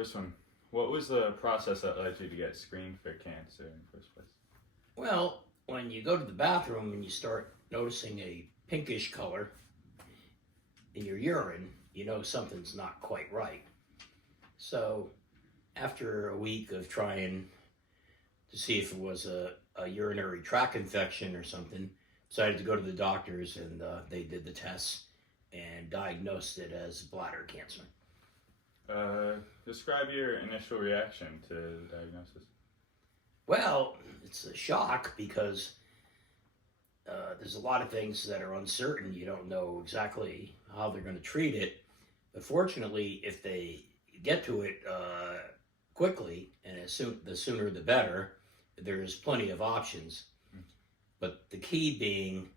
First one. What was the process that led you to get screened for cancer in the first place? Well, when you go to the bathroom and you start noticing a pinkish color in your urine, you know something's not quite right. So, after a week of trying to see if it was a urinary tract infection or something, decided to go to the doctors and they did the tests and diagnosed it as bladder cancer. Describe your initial reaction to the diagnosis. Well, it's a shock because there's a lot of things that are uncertain. You don't know exactly how they're going to treat it. But fortunately, if they get to it quickly, and the sooner the better, there's plenty of options. But the key being,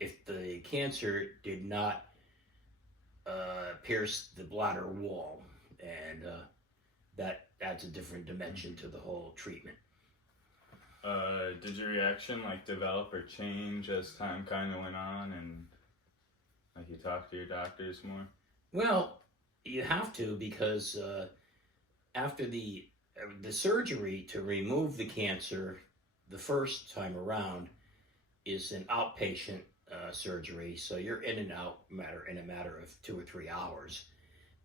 if the cancer did not pierce the bladder wall, and that adds a different dimension to the whole treatment. Did your reaction develop or change as time kind of went on, and you talked to your doctors more? Well, you have to, because after the surgery to remove the cancer the first time around is an outpatient surgery, so you're in and out in a matter of 2 or 3 hours,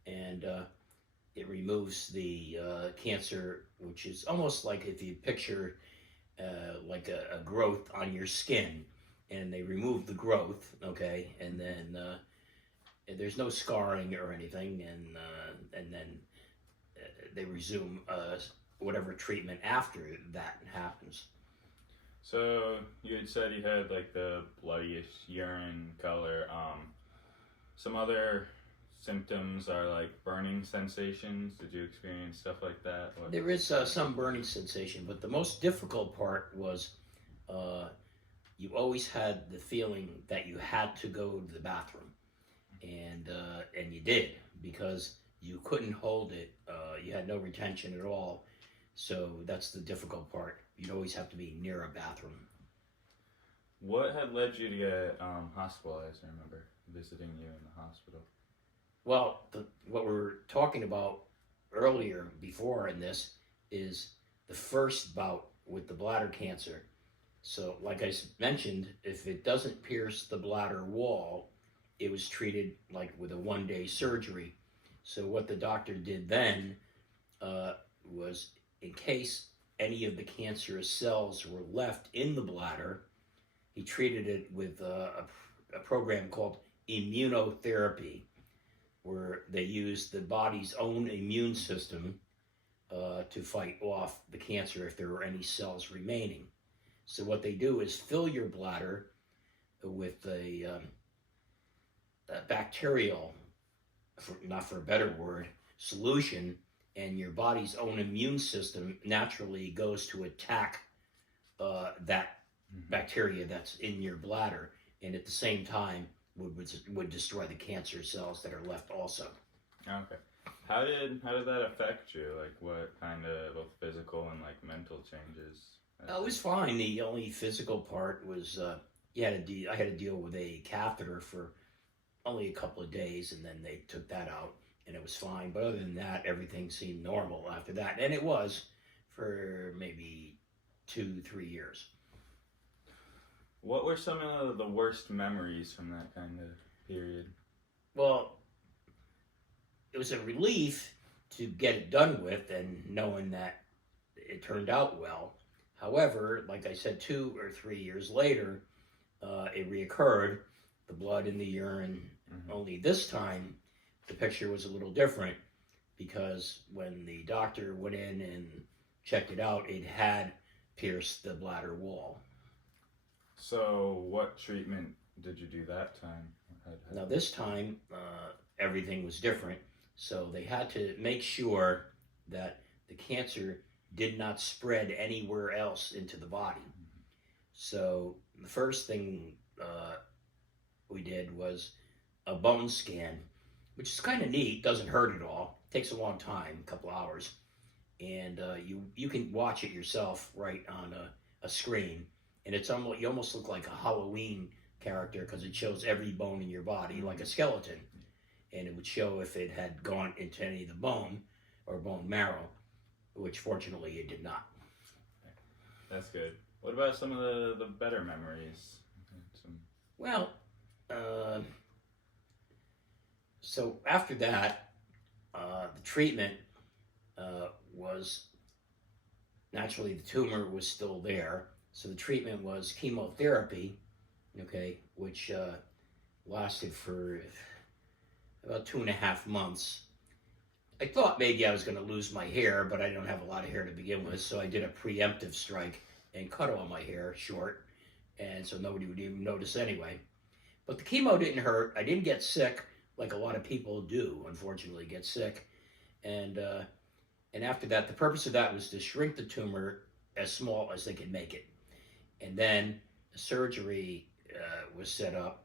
and it removes the cancer, which is almost like if you picture like a growth on your skin, and they remove the growth, okay, and then there's no scarring or anything, and then they resume whatever treatment after that happens. So you had said you had the bloodyish urine color. Some other symptoms are burning sensations. Did you experience stuff like that? There is some burning sensation, but the most difficult part was you always had the feeling that you had to go to the bathroom, and you did, because you couldn't hold it. You had no retention at all, so that's the difficult part. You'd always have to be near a bathroom. What had led you to get hospitalized? I remember visiting you in the hospital. Well, what we were talking about earlier, before in this, is the first bout with the bladder cancer. So, like I mentioned, if it doesn't pierce the bladder wall, it was treated with a 1-day surgery. So what the doctor did then was, in case any of the cancerous cells were left in the bladder, he treated it with a program called immunotherapy, where they use the body's own immune system to fight off the cancer if there were any cells remaining. So what they do is fill your bladder with a bacterial, not for a better word, solution, and your body's own immune system naturally goes to attack that bacteria that's in your bladder, and at the same time would destroy the cancer cells that are left also. Okay. How did that affect you? What kind of both physical and mental changes? It was fine. The only physical part was I had to deal with a catheter for only a couple of days, and then they took that out, and it was fine. But other than that, everything seemed normal after that, and it was for maybe 2-3 years. What were some of the worst memories from that kind of period? Well, it was a relief to get it done with, and knowing that it turned out well. However, like I said, 2 or 3 years later, it reoccurred, the blood in the urine. Only this time, the picture was a little different, because when the doctor went in and checked it out, it had pierced the bladder wall. So what treatment did you do that time? Now this time, everything was different. So they had to make sure that the cancer did not spread anywhere else into the body. So the first thing we did was a bone scan, which is kind of neat. Doesn't hurt at all. Takes a long time, a couple hours, and you can watch it yourself right on a screen. And you almost look like a Halloween character, because it shows every bone in your body like a skeleton, and it would show if it had gone into any of the bone. or bone marrow, which fortunately it did not. That's good. What about some of the better memories? Well, so after that, the treatment was, naturally the tumor was still there, so the treatment was chemotherapy, okay, which lasted for about 2.5 months. I thought maybe I was going to lose my hair, but I don't have a lot of hair to begin with, so I did a preemptive strike and cut all my hair short, and so nobody would even notice anyway. But the chemo didn't hurt. I didn't get sick like a lot of people do, unfortunately, get sick. And after that, the purpose of that was to shrink the tumor as small as they could make it. And then the surgery was set up,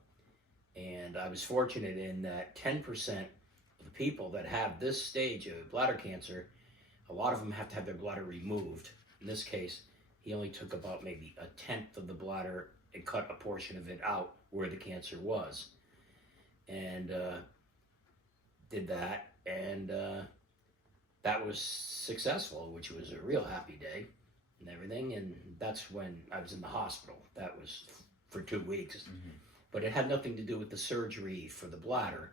and I was fortunate in that 10% of the people that have this stage of bladder cancer, a lot of them have to have their bladder removed. In this case, he only took about maybe 1/10 of the bladder and cut a portion of it out where the cancer was. And did that, and that was successful, which was a real happy day and everything. And that's when I was in the hospital. That was for 2 weeks. Mm-hmm. But it had nothing to do with the surgery for the bladder.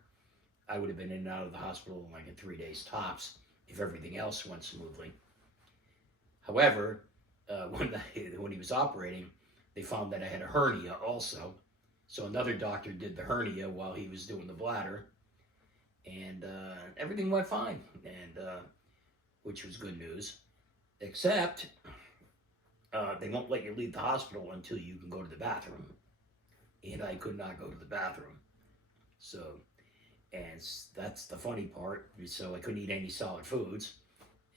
I would have been in and out of the hospital like in 3 days tops if everything else went smoothly. However, when he was operating, they found that I had a hernia also. So another doctor did the hernia while he was doing the bladder, and everything went fine, and which was good news, except they won't let you leave the hospital until you can go to the bathroom, and I could not go to the bathroom. So, and that's the funny part. So I couldn't eat any solid foods,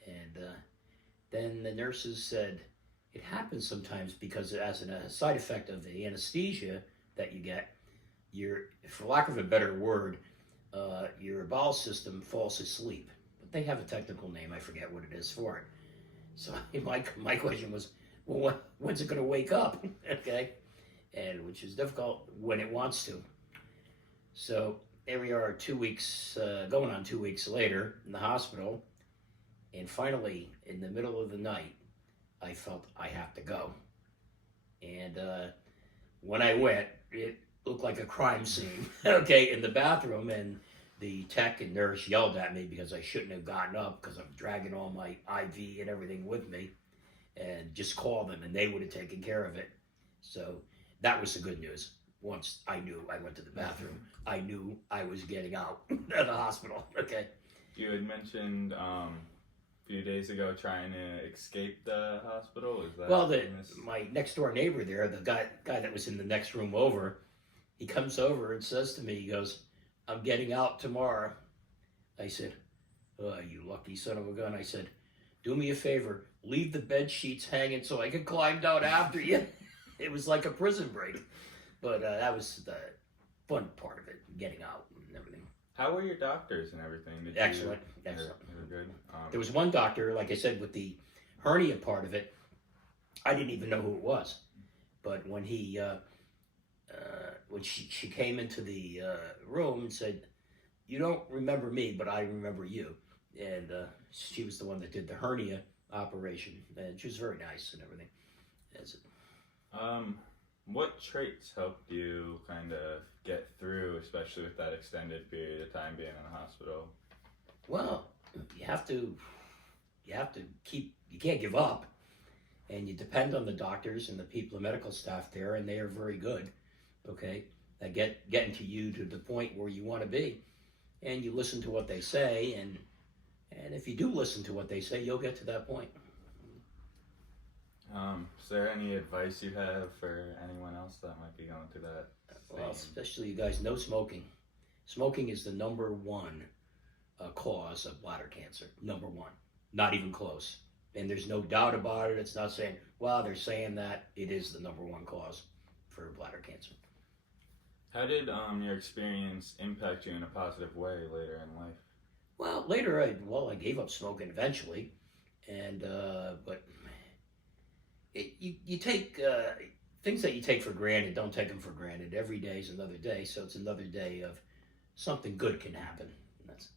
and then the nurses said it happens sometimes because as a side effect of the anesthesia that you get, for lack of a better word, your bowel system falls asleep. But they have a technical name, I forget what it is for it. So my question was, well, when's it going to wake up? Okay, and which is difficult when it wants to. So there we are, 2 weeks, going on 2 weeks later in the hospital, and finally, in the middle of the night, I felt I have to go. And when I went, it looked like a crime scene, okay, in the bathroom, and the tech and nurse yelled at me because I shouldn't have gotten up because I'm dragging all my IV and everything with me, and just call them and they would have taken care of it. So that was the good news. Once I knew I went to the bathroom, I knew I was getting out of the hospital, okay? You had mentioned a few days ago trying to escape the hospital. Is that well, my next door neighbor there, the guy that was in the next room over, he comes over and says to me, he goes, "I'm getting out tomorrow." I said, "Oh, you lucky son of a gun." I said, "Do me a favor, leave the bed sheets hanging so I can climb down after you." It was like a prison break, but that was the fun part of it, getting out and everything. How were your doctors and everything? Excellent. They were good. There was one doctor, like I said, with the hernia part of it, I didn't even know who it was. But when when she came into the room and said, "You don't remember me, but I remember you," and she was the one that did the hernia operation, and she was very nice and everything. What traits helped you kind of get through, especially with that extended period of time being in the hospital? Well, you have to you can't give up, and you depend on the doctors and the people, the medical staff there, and they are very good, okay, at getting to you to the point where you want to be, and you listen to what they say, and if you do listen to what they say, you'll get to that point. Is there any advice you have for anyone else that might be going through that? Well, especially you guys know smoking. Smoking is the number one cause of bladder cancer. Number one. Not even close. And there's no doubt about it. It's not saying, well, they're saying that. It is the number one cause for bladder cancer. How did your experience impact you in a positive way later in life? Well, later, I gave up smoking eventually. And, but you take things that you take for granted, don't take them for granted. Every day is another day, so it's another day of something good can happen. And that's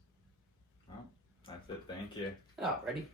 well, That's it. Thank you. Oh, ready?